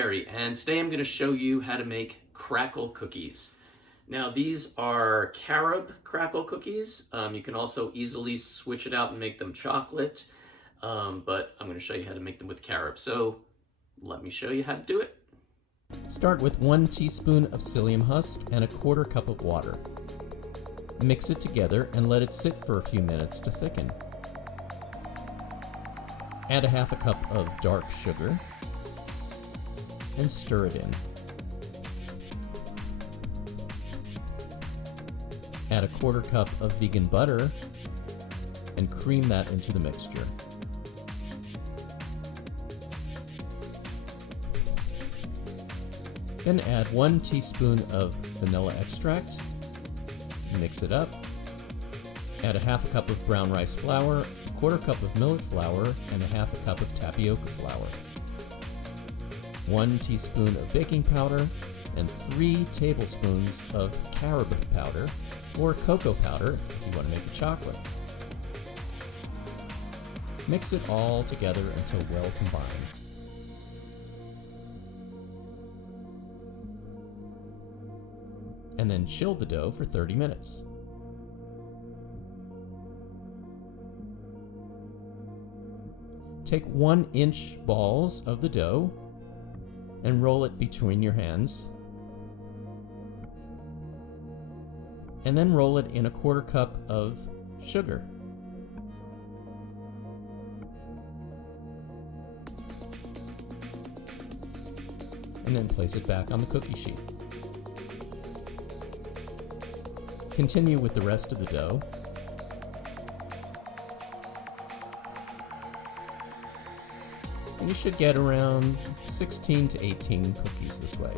Jerry, and today I'm going to show you how to make Crackle cookies. Now these are carob Crackle cookies. You can also easily switch it out and make them chocolate, but I'm going to show you how to make them with carob. So let me show you how to do it. Start with 1 teaspoon of psyllium husk and 1/4 cup of water. Mix it together and let it sit for a few minutes to thicken. Add 1/2 cup of dark sugar and stir it in. Add 1/4 cup of vegan butter and cream that into the mixture. Then add 1 teaspoon of vanilla extract, mix it up, add 1/2 cup of brown rice flour, 1/4 cup of millet flour, and 1/2 cup of tapioca flour, 1 teaspoon of baking powder, and 3 tablespoons of carob powder, or cocoa powder if you want to make a chocolate. Mix it all together until well combined. And then chill the dough for 30 minutes. Take 1-inch balls of the dough and roll it between your hands. And then roll it in 1/4 cup of sugar. And then place it back on the cookie sheet. Continue with the rest of the dough. And you should get around 16 to 18 cookies this way.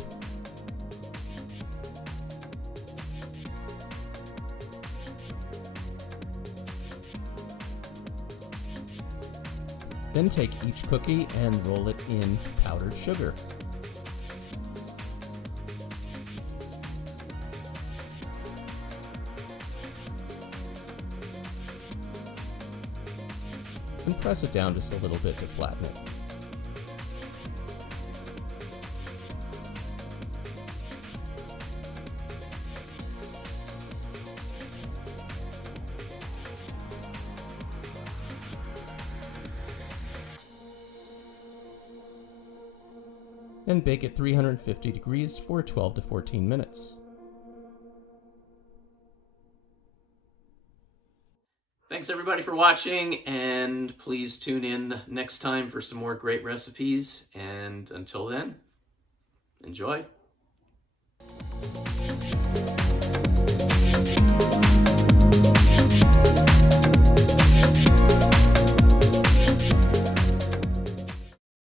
Then take each cookie and roll it in powdered sugar. And press it down just a little bit to flatten it. And bake at 350 degrees for 12 to 14 minutes. Thanks everybody for watching, and please tune in next time for some more great recipes, and until then, enjoy.